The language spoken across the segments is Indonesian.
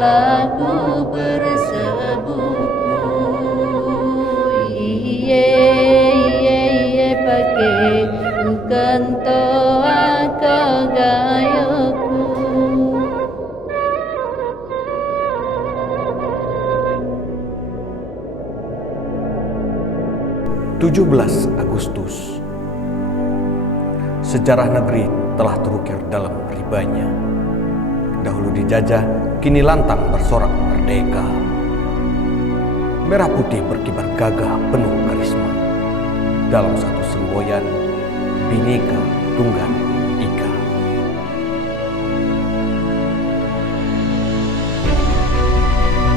lagu bersebuku. Iye iye iye pakai kento aku gayoku. 17 Agustus. Sejarah negeri telah terukir dalam ribanya. Dahulu dijajah, kini lantang bersorak merdeka. Merah putih berkibar gagah penuh karisma. Dalam satu semboyan, Bhinneka Tunggal Ika.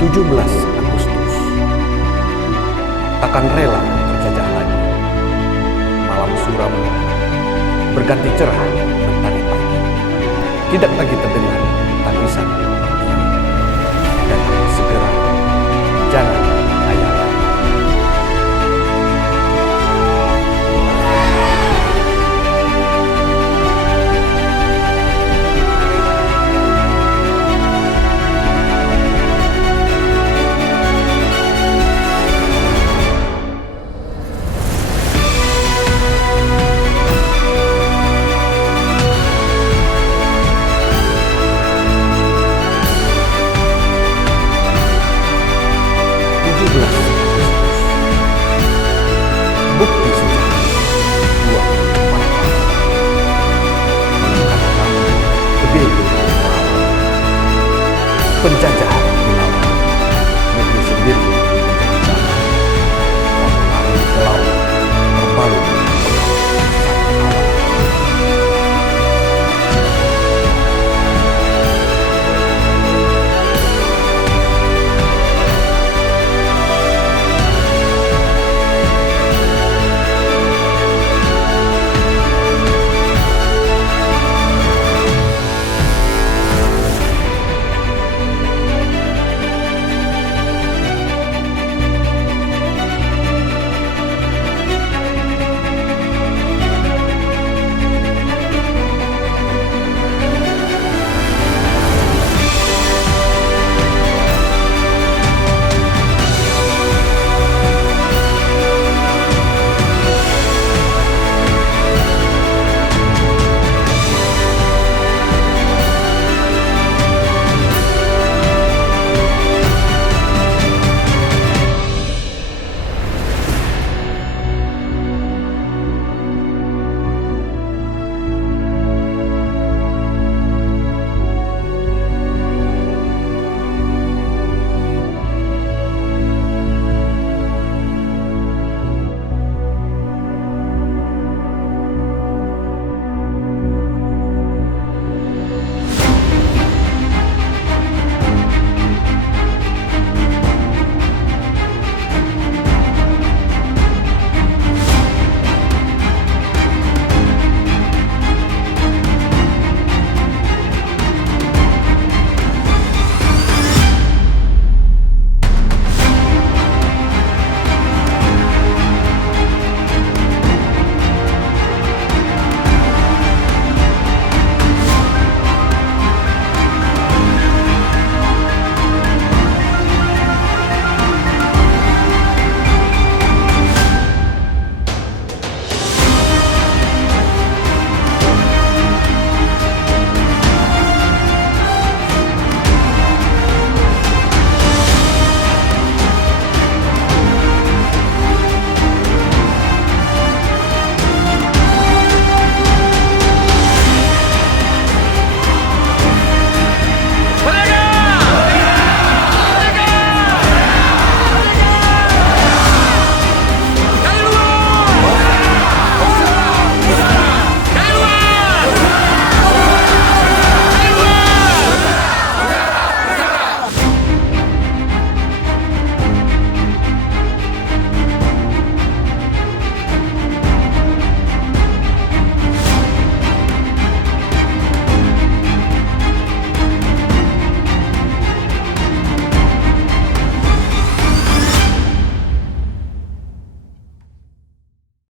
(17 Agustus). Takkan rela terjajah lagi. Malam suram berganti cerah mentari pagi. Tidak lagi terdengar tangisan pertiwi. Dan segera jangan ayah lagi. Bukti sejarah dua menemukan tebing penjajah